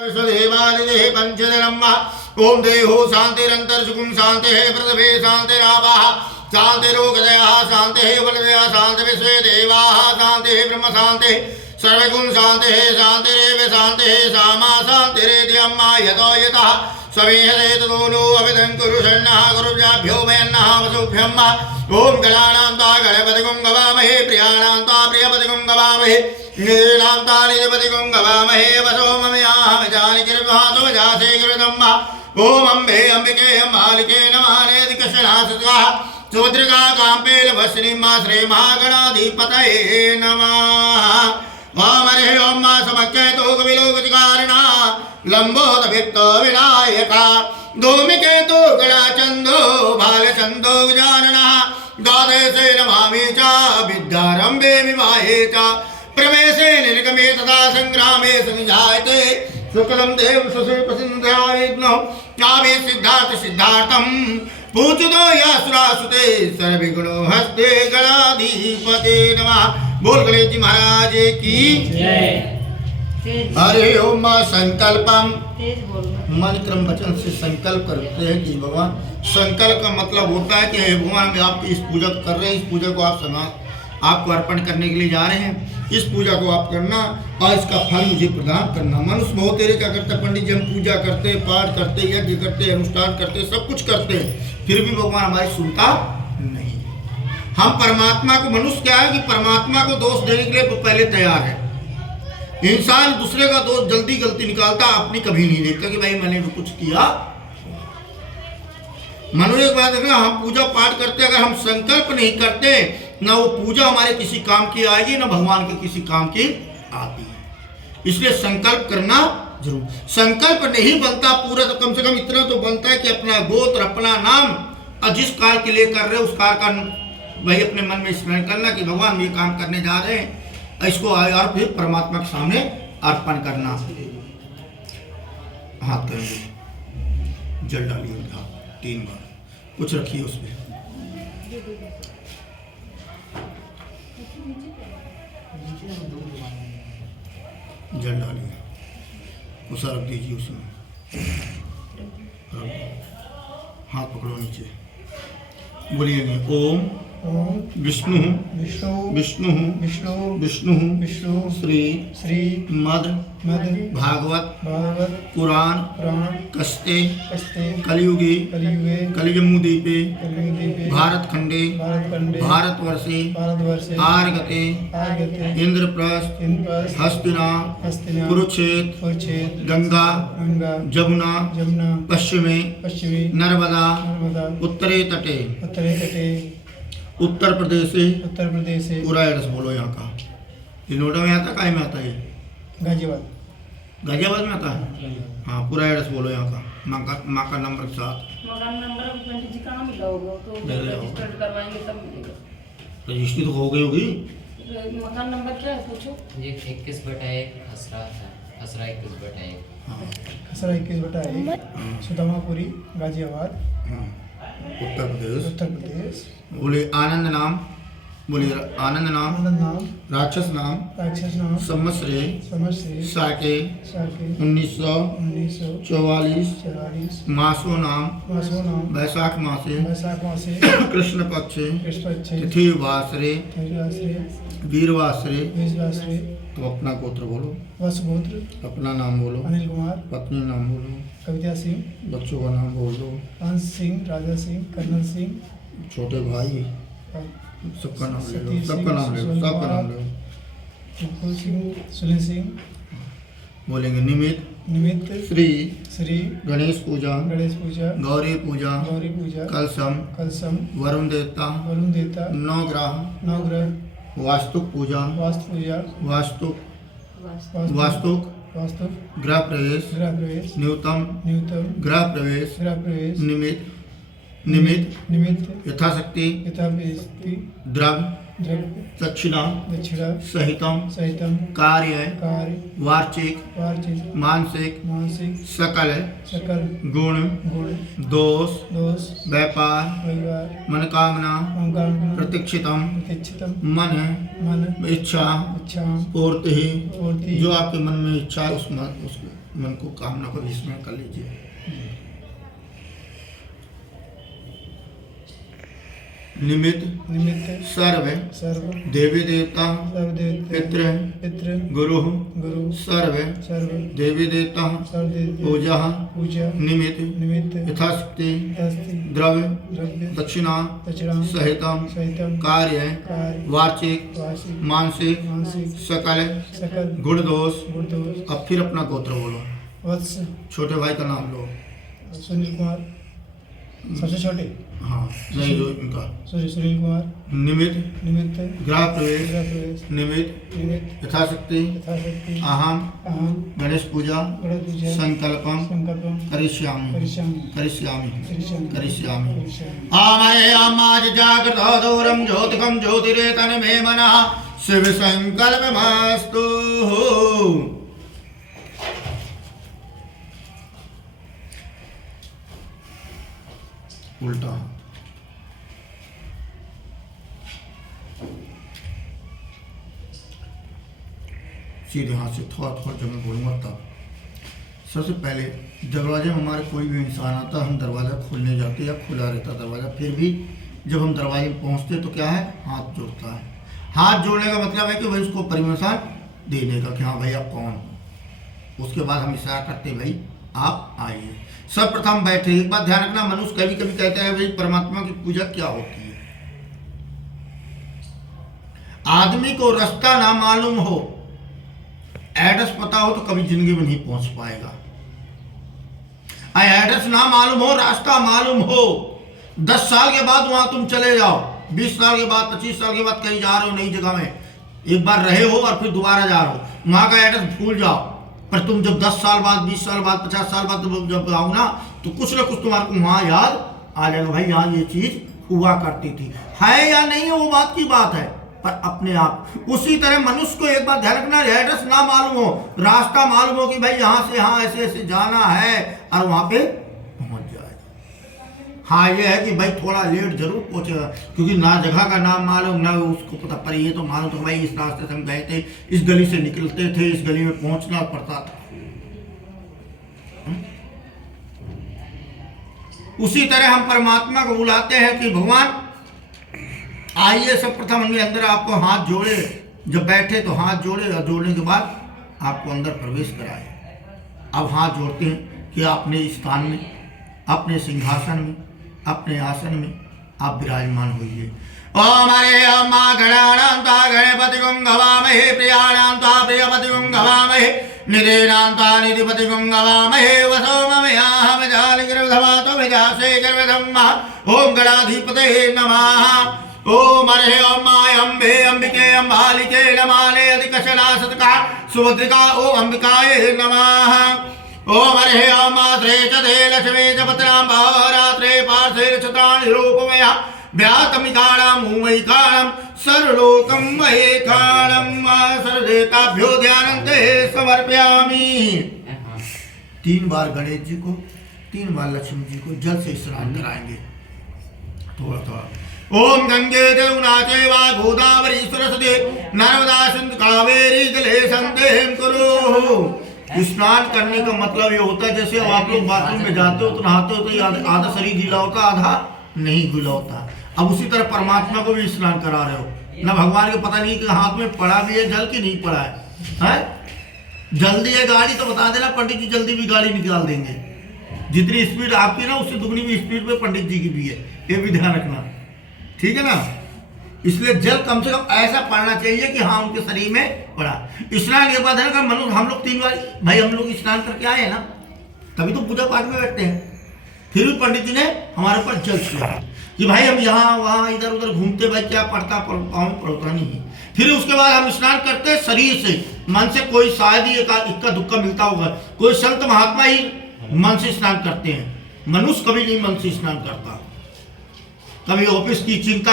विश्वदेवादिदेः पंचजन्म ओम देहो शांतिरंतर सुखम शांति है पृथ्वी शांतिरापः शांतिरोगदयः शांतिः बलदयः शांति विश्वे देवाः शांतिः ब्रह्म शांतिः सर्वगुण शांतिः शांतिरेव शांतिः सामा शांतिरेति अम्मा यतो यतः सवेहते तदोलो अभिधं कुरु शरणः गुरुभ्यो वयन्नः वसुभ्यं ओम गणानां ता गणपतिगुं गवामहे प्रियाणां ता प्रियपतिगुं गवामहे निधीनां ता निधिपतिगुं गवामहे वसो ममयाहं जानिकिर्भातो जासे कृतं ओम अम्बे अम्बिके अम्बालिके नमानेति कृष्णासुतः सुभद्रिका काम्पेल वश्रीमा श्री महागणाधिपतये नमः वामरे ओम समकेतो कविलोकतिकारणा लंबोदभिक्तो विनायका धूमिकेतु गणाचंदो भालचंदो गजाननः द्वादशे नमामि च विद्यारंभे विवाहे च प्रवेशे निर्गमे तथा संग्रामे संजायते शुक्लं देव सुप्रसिद्धाविघ्नो कामे सिद्धार्थ सिद्धार्थं पूजितो यासुरासुते सर्वविघ्नो हस्ते गणाधिपते नमः। बोल गणेश जी महाराज की जय। हरे ओम संकल्पम मन क्रम वचन से संकल्प करते हैं कि भगवान, संकल्प का मतलब होता है कि हे भगवान हम आपकी इस पूजा कर रहे हैं, इस पूजा को आपको अर्पण करने के लिए जा रहे हैं, इस पूजा को आप करना और इसका फल मुझे प्रदान करना। मनुष्य बहुत तेरे क्या करते हैं पंडित जी, हम पूजा करते पाठ करते यज्ञ करते अनुष्ठान करते सब कुछ करते हैं, फिर भी भगवान हमारी सुनता नहीं। हम परमात्मा को, मनुष्य क्या है कि परमात्मा को दोष देने के लिए पहले तैयार है। इंसान दूसरे का दोष जल्दी गलती निकालता, अपनी कभी नहीं देखता कि भाई मैंने भी कुछ किया। मनुष्य एक बात है, हम पूजा पाठ करते अगर हम संकल्प नहीं करते ना वो पूजा हमारे किसी काम की आएगी ना भगवान के किसी काम की आती है। इसलिए संकल्प करना जरूर। संकल्प नहीं बनता पूरा तो कम से कम इतना तो बनता है कि अपना गोत्र अपना नाम और जिस कार्य के लिए कर रहे हो उस कार्य का वही अपने मन में स्मरण करना कि भगवान ये काम करने जा रहे हैं, इसको और फिर परमात्मा के सामने अर्पण करना। हाथ करेंगे, जल डालिए उनका 3 बार, कुछ रखिए उसमें, जल डालिए, कुछ रख दीजिए उसमें, हाथ पकड़ो नीचे, बोलिए ओम विष्णु विष्णु विष्णु विष्णु विष्णु विष्णु श्री श्री मद मद भागवत भागवत पुराण पुराण कस्ते कस्ते कलियुगे कलियुगे कलिजम्मुदीपे भारत खंडे भारतवर्षे भारतवर्षे आर्गते आर्गते इंद्रप्रस्थ इंद्रप्रस्थ हस्तिना हस्तिना कुरुक्षेत्र कुरुक्षेत्र गंगा गंगा जमुना जमुना पश्चिमे पश्चिमे नर्मदा नर्मदा उत्तरे तटे उत्तर प्रदेश से पूरा एड्रेस बोलो यहाँ का। ये नोएडा में आता, कहाँ में आता है? गाजियाबाद में आता है। हाँ पूरा एड्रेस बोलो यहाँ का, माँ का नंबर के साथ। मकान नंबर पंडित जी कहाँ मिला होगा तो रजिस्टर करवाएंगे तब मिलेगा। रजिस्ट्री तो हो गई होगी। मकान नंबर क्या है पूछो? ये 21/1 खसरा है, खसरा 21/1। हाँ खसरा 21/1 सुदामापुरी गाजियाबाद उत्तर प्रदेश। बोले आनंद नाम, बोलिए आनंद नाम राक्षस नाम संवत्सरे साके 1944 मासो नाम वैशाख मासे कृष्ण पक्षे तिथि वासरे वीरवासरे। तो अपना गोत्र बोलो, वसुगोत्र, अपना नाम बोलो, अनिल कुमार, पत्नी नाम बोलो, कविता सिंह, बच्चों का नाम बोलो, हंस सिंह, राजा सिंह, कर्नल सिंह, छोटे भाई, सबका नाम ले लो, सबका नाम ले लो, सबका नाम ले लो। मुकुल सिंह, सुनील सिंह। बोलेंगे निमित्त श्री श्री गणेश पूजा गौरी पूजा कलशम वरुण देवता नवग्रह वास्तुक पूजा वास्तुक गृह प्रवेश न्यूनतम गृह प्रवेश निमित्त यथाशक्ति द्रव्य दक्षिणा सहितम कार्य वार्षिक मानसिक सकल गुण दोष व्यापार मनोकामना प्रतीक्षितम मन इच्छा पूर्ति, जो आपके मन में इच्छा है उसको मन को कामना को विस्मरण कर लीजिए। निमित्त निमित्त सर्व सर्व देवी देवता सर्वदेवते पितृ पितृ गुरु गुरु सर्व सर्व देवी देवता सर्वदेवते पूजा पूजा निमित्त निमित्त यथाशक्ति अस्ति द्रव्य द्रव्य दक्षिणा दक्षिणा सहितम सहितम कार्य कार्य वार्षिक वार्षिक मानसिक मानसिक सकल सकल गुण दोष। गुरुदोष। अब फिर अपना गोत्र बोलो, वत्स छोटे भाई का नाम लो। सुनील कुमार सबसे छोटे, हाँ नहीं जो इनका सुनील कुमार निमित्त निमित्त गृह प्रवेश गृह प्रवेश निमित्त निमित्त यथाशक्ति यथाशक्ति अहम अहम गणेश पूजा गणेश पूजा संकल्पम संकल्पम करिष्यामि करिष्यामि करिष्यामि करिष्यामि करिष्यामि। करिष्यामि। आमरे आमाज जागृत दूरम ज्योतिकम ज्योतिरेतन मे मनः शिव संकल्पमस्तु। उल्टा सीधे हाथ से थोड़ा थोड़ा जब मैं बोलूँगा तब। सबसे पहले दरवाजे में हमारे कोई भी इंसान आता, हम दरवाज़ा खोलने जाते या खुला रहता दरवाज़ा, फिर भी जब हम दरवाजे में पहुँचते तो क्या है, हाथ जोड़ता है। हाथ जोड़ने का मतलब है कि भाई उसको परमिशन देने का कि हाँ भाई आप कौन हो। उसके बाद हम इशारा करते भाई आप आइए। सर्वप्रथम बैठे। एक बात ध्यान रखना, मनुष्य कभी कभी कहता है भाई परमात्मा की पूजा क्या होती है। आदमी को रास्ता ना मालूम हो, एड्रेस पता हो तो कभी जिंदगी में नहीं पहुंच पाएगा। एड्रेस ना मालूम हो, रास्ता मालूम हो, 10 साल के बाद वहां तुम चले जाओ, 20 साल के बाद 25 साल के बाद कहीं जा रहे हो नई जगह में, एक बार रहे हो और फिर दोबारा जा रहे हो, वहां का एड्रेस भूल जाओ, पर तुम जब 10 साल बाद 20 साल बाद 50 साल बाद जब आओ ना तो कुछ ना कुछ तुम्हारे को वहां याद आ जाएगा, भाई यहाँ ये चीज हुआ करती थी। है या नहीं वो बात की बात है, पर अपने आप। उसी तरह मनुष्य को एक बात ध्यान रखना, एड्रेस ना मालूम हो, रास्ता मालूम हो कि भाई यहाँ से यहाँ ऐसे ऐसे जाना है और वहां पे पहुंच जाएगा। हाँ ये है कि भाई थोड़ा लेट जरूर पहुंचेगा, क्योंकि ना जगह का नाम मालूम ना उसको पता, पर ये तो मालूम तो भाई इस रास्ते से हम गए थे, इस गली से निकलते थे, इस गली में पहुंचना पड़ता था। उसी तरह हम परमात्मा को बुलाते हैं कि भगवान आइए। सब प्रथम हमने अंदर आपको हाथ जोड़े, जब बैठे तो हाथ जोड़े और जोड़ने के बाद आपको अंदर प्रवेश कराए। अब हाथ जोड़ते हैं कि अपने स्थान में, अपने सिंहासन में, अपने आसन में आप विराजमान होइए। ओम हरे अम्मा गणानांता गणपति गवामहे, प्रियाणांता प्रियपति गवामहे, निधेनांता निधिपति गवामहे, वसोमयाहम जाल गिरधवातो विजासे गर्भधम्मा। ओम गणाधिपतये नमः। ओम हरे अम्माय अम्बे अंबिके अम्बालिके नमाले अधिकशना सत्का सुभद्रिका ओम अंबिकाय नमः। ओम हरे अम्मा श्रे चदे लक्ष्मी च पत्रां भावरात्रे पार्श्वे छत्राणि रूपमया व्यातमिकाणं मूमैकाणं सर्वलोकं महेकाणं सर्वदेवताभ्यो ध्यानन्ते समर्पयामि। 3 बार गणेश जी को, 3 बार लक्ष्मी जी को जल से स्नान कराएंगे थोड़ा थोड़ा। ओम गंगे जमुना चैवा गोदावरी सरस्वती नर्मदा सिंधु कावेरी जले संदेहं कुरु। स्नान करने का मतलब ये होता है जैसे आप लोग बाथरूम में जाते हो तो नहाते हो तो आधा शरीर गीला होता, आधा नहीं गीला होता। अब उसी तरह परमात्मा को भी स्नान करा रहे हो ना। भगवान को पता नहीं कि हाथ में पड़ा भी है जल की नहीं पड़ा है। जल्दी है गाड़ी तो बता देना, पंडित जी जल्दी भी गाड़ी निकाल देंगे। जितनी स्पीड आपकी ना उससे दुगनी भी स्पीड पे पंडित जी की भी है, ये भी ध्यान रखना, ठीक है ना। इसलिए जल कम से कम ऐसा पड़ना चाहिए कि हाँ उनके शरीर में पड़ा। स्नान के बाद है ना मनुष्य, हम लोग 3 बार भाई हम लोग स्नान करके आए हैं ना, तभी तो पूजा पाठ में बैठते हैं। फिर भी पंडित जी ने हमारे ऊपर जल किया कि भाई हम यहाँ वहाँ इधर उधर घूमते, भाई क्या पड़ता पड़ता नहीं है। फिर उसके बाद हम स्नान करते शरीर से, मन से कोई शायद ही इक्का दुक्का मिलता होगा, कोई संत महात्मा ही मन से स्नान करते हैं, मनुष्य कभी नहीं मन से स्नान करता। कभी ऑफिस की चिंता